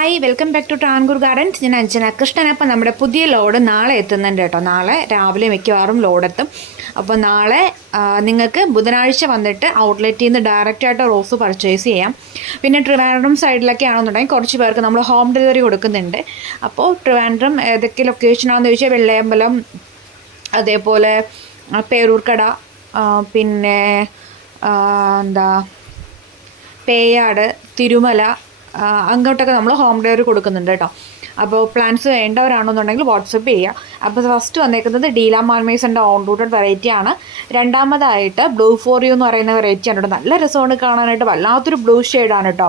Hi welcome back to Travancore Gardens. ഞാൻ അഞ്ജന കൃഷ്ണൻ. അപ്പോൾ നമ്മുടെ പുതിയ ലോഡ് നാളെ എത്തുന്നുണ്ട് കേട്ടോ. നാളെ രാവിലെ മിക്കവാറും ലോഡ് എത്തും. അപ്പോൾ നാളെ നിങ്ങൾക്ക് ബുധനാഴ്ച വന്നിട്ട് ഔട്ട്ലെറ്റിൽ നിന്ന് ഡയറക്റ്റായിട്ട് റോസ് പർച്ചേസ് ചെയ്യാം. പിന്നെ ട്രിവാൻഡ്രം സൈഡിലൊക്കെ ആണെന്നുണ്ടെങ്കിൽ കുറച്ച് പേർക്ക് നമ്മൾ ഹോം ഡെലിവറി കൊടുക്കുന്നുണ്ട്. അപ്പോൾ ട്രിവാൻഡ്രം ഏതൊക്കെ ലൊക്കേഷനാണെന്ന് ചോദിച്ചാൽ വെള്ളയമ്പലം, അതേപോലെ പേരൂർക്കട, പിന്നെ പേയാട്, തിരുമല, അങ്ങോട്ടൊക്കെ നമ്മൾ ഹോം ഡെലിവറി കൊടുക്കുന്നുണ്ട് കേട്ടോ. അപ്പോൾ പ്ലാൻസ് വേണ്ടവരാണെന്നുണ്ടെങ്കിൽ വാട്സപ്പ് ചെയ്യുക. അപ്പോൾ ഫസ്റ്റ് വന്നേക്കുന്നത് ഡീല മാൽമേസിൻ്റെ ഓൺ റൂട്ടഡ് വെറൈറ്റിയാണ്. രണ്ടാമതായിട്ട് ബ്ലൂ ഫോർ യു എന്ന് പറയുന്ന വെറൈറ്റിയാണ് കേട്ടോ. നല്ല രസമാണ് കാണാനായിട്ട്, വല്ലാത്തൊരു ബ്ലൂ ഷെയ്ഡാണ് കേട്ടോ.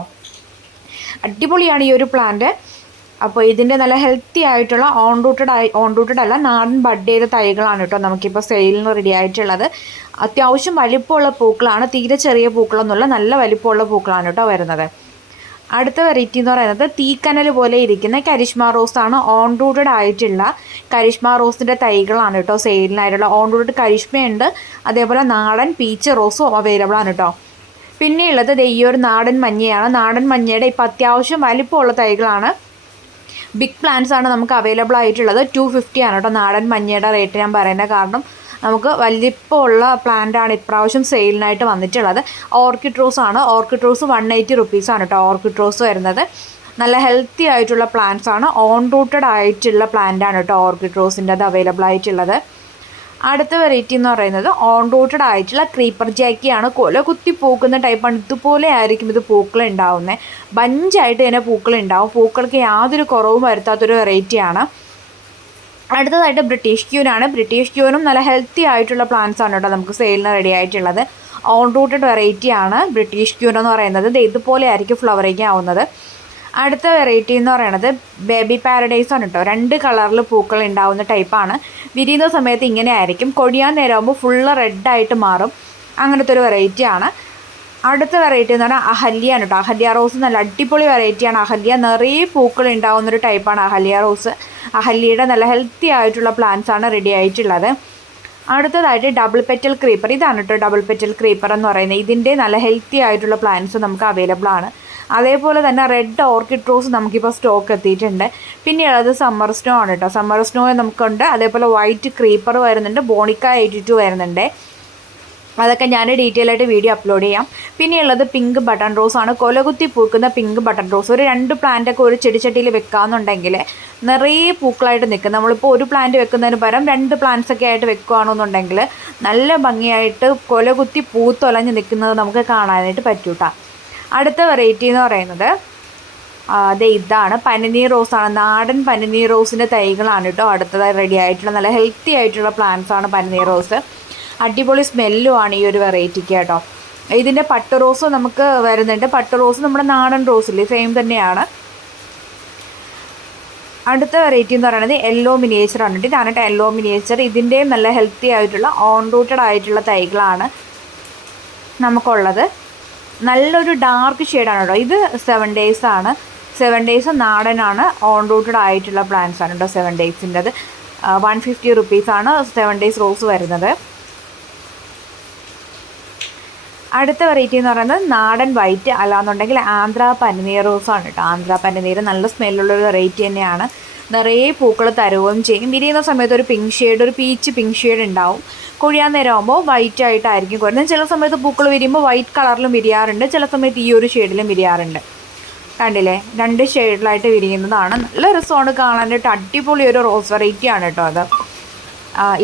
അടിപൊളിയാണ് ഈ ഒരു പ്ലാന്റ്. അപ്പോൾ ഇതിൻ്റെ നല്ല ഹെൽത്തി ആയിട്ടുള്ള ഓൺ റൂട്ടഡ് അല്ല, നാടൻ ബഡ് ചെയ്ത തൈകളാണ് കേട്ടോ നമുക്കിപ്പോൾ സെയിലിന് റെഡി ആയിട്ടുള്ളത്. അത്യാവശ്യം വലിപ്പമുള്ള പൂക്കളാണ്, തീരെ ചെറിയ പൂക്കളൊന്നുമില്ല, നല്ല വലിപ്പമുള്ള പൂക്കളാണ് കേട്ടോ വരുന്നത്. അടുത്ത വെറൈറ്റി എന്ന് പറയുന്നത് തീക്കനൽ പോലെ ഇരിക്കുന്ന കരിഷ്മ റോസാണ്. ഓൺ റൂട്ടഡ് ആയിട്ടുള്ള കരിഷ്മ റോസിൻ്റെ തൈകളാണ് കേട്ടോ സെയിലിനായിട്ടുള്ള. ഓൺ റൂട്ടഡ് കരിഷ്മയുണ്ട്, അതേപോലെ നാടൻ പീച്ച് റോസും അവൈലബിൾ ആണ് കേട്ടോ. പിന്നെയുള്ളത് ഈ ഒരു നാടൻ മഞ്ഞയാണ്. നാടൻ മഞ്ഞയുടെ ഇപ്പോൾ അത്യാവശ്യം വലിപ്പമുള്ള തൈകളാണ്, ബിഗ് പ്ലാന്റ്സ് ആണ് നമുക്ക് അവൈലബിൾ ആയിട്ടുള്ളത്. 250 ആണ് കേട്ടോ നാടൻ മഞ്ഞയുടെ റേറ്റ് ഞാൻ പറയുന്നത്. കാരണം നമുക്ക് വലിപ്പമുള്ള പ്ലാന്റാണ് ഇപ്രാവശ്യം സെയിലിനായിട്ട് വന്നിട്ടുള്ളത്. ഓർക്കിഡ് റോസ് ആണ്. ഓർക്കിഡ് റോസ് 180 റുപ്പീസാണ് കേട്ടോ ഓർക്കിഡ് റോസ് വരുന്നത്. നല്ല ഹെൽത്തി ആയിട്ടുള്ള പ്ലാന്റ്സ് ആണ്, ഓൺ റൂട്ടഡ് ആയിട്ടുള്ള പ്ലാന്റാണ് കേട്ടോ ഓർക്കിഡ് റോസിൻ്റെ അത് അവൈലബിൾ ആയിട്ടുള്ളത്. അടുത്ത വെറൈറ്റി എന്ന് പറയുന്നത് ഓൺ റൂട്ടഡ് ആയിട്ടുള്ള ക്രീപ്പർ ജാക്കിയാണ്. കൊല കുത്തി പൂക്കുന്ന ടൈപ്പാണ്. ഇതുപോലെ ആയിരിക്കും ഇത് പൂക്കൾ ഉണ്ടാവുന്നത്. ബഞ്ചായിട്ട് തന്നെ പൂക്കൾ ഉണ്ടാവും. പൂക്കൾക്ക് യാതൊരു കുറവും വരുത്താത്തൊരു വെറൈറ്റിയാണ്. അടുത്തതായിട്ട് ബ്രിട്ടീഷ് ക്യൂനാണ്. ബ്രിട്ടീഷ് ക്യൂനും നല്ല ഹെൽത്തി ആയിട്ടുള്ള പ്ലാന്റ്സ് ആണ് കേട്ടോ നമുക്ക് സെയിലിന് റെഡി ആയിട്ടുള്ളത്. ഓൺ റൂട്ടഡ് വെറൈറ്റിയാണ് ബ്രിട്ടീഷ് ക്യൂൻ എന്ന് പറയുന്നത്. ഇതുപോലെ ആയിരിക്കും ഫ്ലവറിങ് ആവുന്നത്. അടുത്ത വെറൈറ്റി എന്ന് പറയുന്നത് ബേബി പാരഡൈസ് ആണ് കേട്ടോ. 2 കളറിൽ പൂക്കൾ ഉണ്ടാവുന്ന ടൈപ്പാണ്. വിരിയുന്ന സമയത്ത് ഇങ്ങനെ ആയിരിക്കും, കൊടിയാൻ നേരമാകുമ്പോൾ ഫുള്ള് റെഡായിട്ട് മാറും. അങ്ങനത്തെ ഒരു വെറൈറ്റിയാണ്. അടുത്ത വെറൈറ്റി എന്ന് പറഞ്ഞാൽ അഹല്യാണ് കേട്ടോ. അഹല്യ റോസ് നല്ല അടിപൊളി വെറൈറ്റിയാണ്. അഹല്യ നിറയെ പൂക്കൾ ഉണ്ടാവുന്നൊരു ടൈപ്പാണ് അഹല്യ റോസ്. അഹല്യയുടെ നല്ല ഹെൽത്തി ആയിട്ടുള്ള പ്ലാന്റ്സ് ആണ് റെഡി ആയിട്ടുള്ളത്. അടുത്തതായിട്ട് ഡബിൾ പെറ്റൽ ക്രീപ്പർ. ഇതാണ് കേട്ടോ ഡബിൾ പെറ്റൽ ക്രീപ്പർ എന്ന് പറയുന്നത്. ഇതിൻ്റെ നല്ല ഹെൽത്തി ആയിട്ടുള്ള പ്ലാന്റ്സ് നമുക്ക് അവൈലബിൾ ആണ്. അതേപോലെ തന്നെ റെഡ് ഓർക്കിഡ് റോസ് നമുക്കിപ്പോൾ സ്റ്റോക്ക് എത്തിയിട്ടുണ്ട്. പിന്നെയുള്ളത് സമ്മർ സ്നോ ആണ് കേട്ടോ. സമ്മർ സ്നോ നമുക്കുണ്ട്. അതേപോലെ വൈറ്റ് ക്രീപ്പർ വരുന്നുണ്ട്, ബോണിക്ക 82 വരുന്നുണ്ട്. അതൊക്കെ ഞാൻ ഡീറ്റെയിൽ ആയിട്ട് വീഡിയോ അപ്ലോഡ് ചെയ്യാം. പിന്നെയുള്ളത് പിങ്ക് ബട്ടൺ റോസ് ആണ്. കൊലകുത്തി പൂക്കുന്ന പിങ്ക് ബട്ടൺ റോസ്. ഒരു 2 പ്ലാന്റൊക്കെ ഒരു ചെടിച്ചട്ടിയിൽ വെക്കാമെന്നുണ്ടെങ്കിൽ നിറയെ പൂക്കളായിട്ട് നിൽക്കും. നമ്മളിപ്പോൾ ഒരു പ്ലാന്റ് വെക്കുന്നതിന് പകരം 2 പ്ലാന്റ്സൊക്കെ ആയിട്ട് വെക്കുകയാണെന്നുണ്ടെങ്കിൽ നല്ല ഭംഗിയായിട്ട് കൊലകുത്തി പൂത്തൊലഞ്ഞ് നിൽക്കുന്നത് നമുക്ക് കാണാനായിട്ട് പറ്റൂട്ടാ. അടുത്ത വെറൈറ്റി എന്ന് പറയുന്നത് ഇതാണ് പനിനീർ റോസാണ്. നാടൻ പനിനീർ റോസിൻ്റെ തൈകളാണ് കേട്ടോ അടുത്തതായി റെഡി ആയിട്ടുള്ള നല്ല ഹെൽത്തി ആയിട്ടുള്ള പ്ലാന്റ്സ് ആണ് പനിനീർ റോസ്. അടിപൊളി സ്മെല്ലുമാണ് ഈ ഒരു വെറൈറ്റിക്ക് കേട്ടോ. ഇതിൻ്റെ പട്ട് റോസ് നമുക്ക് വരുന്നുണ്ട്. പട്ട് റോസ് നമ്മുടെ നാടൻ റോസില്ലേ സെയിം തന്നെയാണ്. അടുത്ത വെറൈറ്റി എന്ന് പറയുന്നത് യെല്ലോ മിനിയേച്ചർ ആണ്. ഇതാണ് കേട്ടോ യെല്ലോ മിനിയേച്ചർ. ഇതിൻ്റെയും നല്ല ഹെൽത്തി ആയിട്ടുള്ള ഓൺ റൂട്ടഡ് ആയിട്ടുള്ള തൈകളാണ് നമുക്കുള്ളത്. നല്ലൊരു ഡാർക്ക് ഷെയ്ഡാണ് കേട്ടോ. ഇത് 7 days ആണ്. 7 days നാടനാണ്, ഓൺ റൂട്ടഡ് ആയിട്ടുള്ള പ്ലാന്റ്സ് ആണ് കേട്ടോ 7 daysൻ്റെത്. 150 റുപ്പീസാണ് 7 days റോസ് വരുന്നത്. അടുത്ത വെറൈറ്റി എന്ന് പറയുന്നത് നാടൻ വൈറ്റ് അല്ലാന്നുണ്ടെങ്കിൽ ആന്ധ്ര പനിനീർ റോസാണ് കേട്ടോ. ആന്ധ്ര പനിനീർ നല്ല സ്മെല്ലുള്ളൊരു വെറൈറ്റി തന്നെയാണ്. നിറയെ പൂക്കൾ തരുകയും ചെയ്യും. വിരിയുന്ന സമയത്ത് ഒരു പിങ്ക് ഷെയ്ഡ്, ഒരു പീച്ച് പിങ്ക് ഷെയ്ഡ് ഉണ്ടാവും. കൊഴിയാൻ നേരമാകുമ്പോൾ വൈറ്റ് ആയിട്ടായിരിക്കും കൊരുന്നത്. ചില സമയത്ത് പൂക്കൾ വിരിയുമ്പോൾ വൈറ്റ് കളറിലും വിരിയാറുണ്ട്, ചില സമയത്ത് ഈ ഒരു ഷെയ്ഡിലും വിരിയാറുണ്ട്. കണ്ടില്ലേ, 2 ഷെയ്ഡിലായിട്ട് വിരിയുന്നതാണ്. നല്ല രസമാണ് കാണാനായിട്ട്. അടിപൊളി ഒരു റോസ് വെറൈറ്റിയാണ് കേട്ടോ അത്.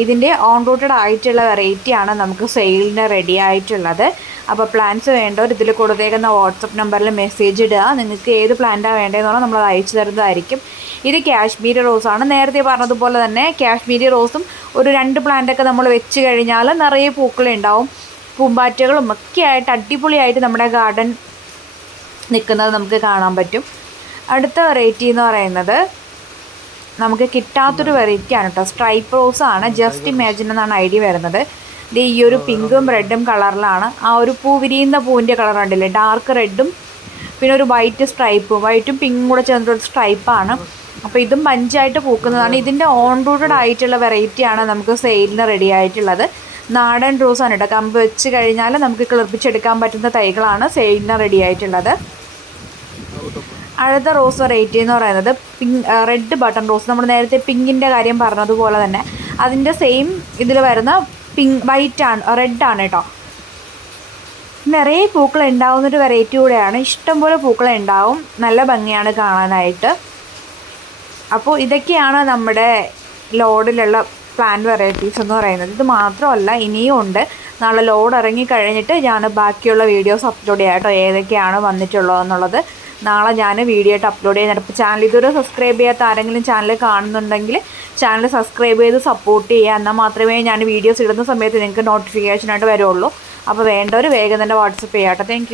ഇതിൻ്റെ ഓൺ റൂട്ടഡ് ആയിട്ടുള്ള വെറൈറ്റിയാണ് നമുക്ക് സെയിലിന് റെഡി ആയിട്ടുള്ളത്. അപ്പോൾ പ്ലാന്റ്സ് വേണ്ടവർ ഇതിൽ കൊടുത്തേക്കുന്ന വാട്സപ്പ് നമ്പറിൽ മെസ്സേജ് ഇടുക. നിങ്ങൾക്ക് ഏത് പ്ലാന്റാണ് വേണ്ടതെന്ന് നമ്മളത് അയച്ചു തരുന്നതായിരിക്കും. ഇത് കാശ്മീരി റോസാണ്. നേരത്തെ പറഞ്ഞതുപോലെ തന്നെ കാശ്മീരി റോസും ഒരു 2 പ്ലാന്റൊക്കെ നമ്മൾ വെച്ച് കഴിഞ്ഞാൽ നിറയെ പൂക്കളുണ്ടാവും. പൂമ്പാറ്റകളും ഒക്കെ ആയിട്ട് അടിപൊളിയായിട്ട് നമ്മുടെ ഗാർഡൻ നിൽക്കുന്നത് നമുക്ക് കാണാൻ പറ്റും. അടുത്ത വെറൈറ്റി എന്ന് പറയുന്നത് നമുക്ക് കിട്ടാത്തൊരു വെറൈറ്റിയാണ് കേട്ടോ. സ്ട്രൈപ്പ് റോസ് ആണ്. ജസ്റ്റ് ഇമാജിൻ എന്നാണ് ഐഡിയ വരുന്നത്. ഇത് ഈ ഒരു പിങ്കും റെഡും കളറിലാണ്. ആ ഒരു പൂ വിരിയുന്ന പൂവിൻ്റെ കളർ കണ്ടില്ലേ, ഡാർക്ക് റെഡും പിന്നെ ഒരു വൈറ്റ് സ്ട്രൈപ്പും, വൈറ്റും പിങ്കും കൂടെ ചേർന്നൊരു സ്ട്രൈപ്പാണ്. അപ്പോൾ ഇതും ബഞ്ചായിട്ട് പൂക്കുന്നതാണ്. ഇതിൻ്റെ ഓൺ റൂട്ടഡ് ആയിട്ടുള്ള വെറൈറ്റിയാണ് നമുക്ക് സെയിലിന് റെഡി ആയിട്ടുള്ളത്. നാടൻ റോസാണ് കേട്ടോ. കമ്പ് വെച്ച് കഴിഞ്ഞാൽ നമുക്ക് കിളിർപ്പിച്ചെടുക്കാൻ പറ്റുന്ന തൈകളാണ് സെയിലിന് റെഡി ആയിട്ടുള്ളത്. അടുത്ത റോസ് വെറൈറ്റി എന്ന് പറയുന്നത് റെഡ് ബട്ടൺ റോസ്. നമ്മൾ നേരത്തെ പിങ്കിൻ്റെ കാര്യം പറഞ്ഞതുപോലെ തന്നെ അതിൻ്റെ സെയിം ഇതിൽ വരുന്ന വൈറ്റാണ്, റെഡാണ് കേട്ടോ. നിറയെ പൂക്കൾ ഉണ്ടാവുന്നൊരു വെറൈറ്റി കൂടെയാണ്. ഇഷ്ടംപോലെ പൂക്കൾ ഉണ്ടാവും, നല്ല ഭംഗിയാണ് കാണാനായിട്ട്. അപ്പോൾ ഇതൊക്കെയാണ് നമ്മുടെ ലോഡിലുള്ള പ്ലാന്റ് വെറൈറ്റീസ് എന്ന് പറയുന്നത്. ഇത് മാത്രമല്ല ഇനിയും ഉണ്ട്. നാളെ ലോഡ് ഇറങ്ങി കഴിഞ്ഞിട്ട് ഞാൻ ബാക്കിയുള്ള വീഡിയോസ് അപ്ലോഡ് ചെയ്യാം കേട്ടോ, ഏതൊക്കെയാണ് വന്നിട്ടുള്ളതെന്നുള്ളത്. നാളെ ഞാൻ വീഡിയോ ആയിട്ട് അപ്ലോഡ് ചെയ്യാൻ. ഇപ്പോൾ ചാനൽ ഇതുവരെ സബ്സ്ക്രൈബ് ചെയ്യാത്ത ആരെങ്കിലും ചാനൽ കാണുന്നുണ്ടെങ്കിൽ ചാനൽ സബ്സ്ക്രൈബ് ചെയ്ത് സപ്പോർട്ട് ചെയ്യുക. എന്നാൽ മാത്രമേ ഞാൻ വീഡിയോസ് ഇടുന്ന സമയത്ത് നിങ്ങൾക്ക് നോട്ടിഫിക്കേഷനായിട്ട് വരുള്ളൂ. അപ്പോൾ വേണ്ടവർ വേഗം തന്നെ വാട്സപ്പ് ചെയ്യാം കേട്ടോ. താങ്ക്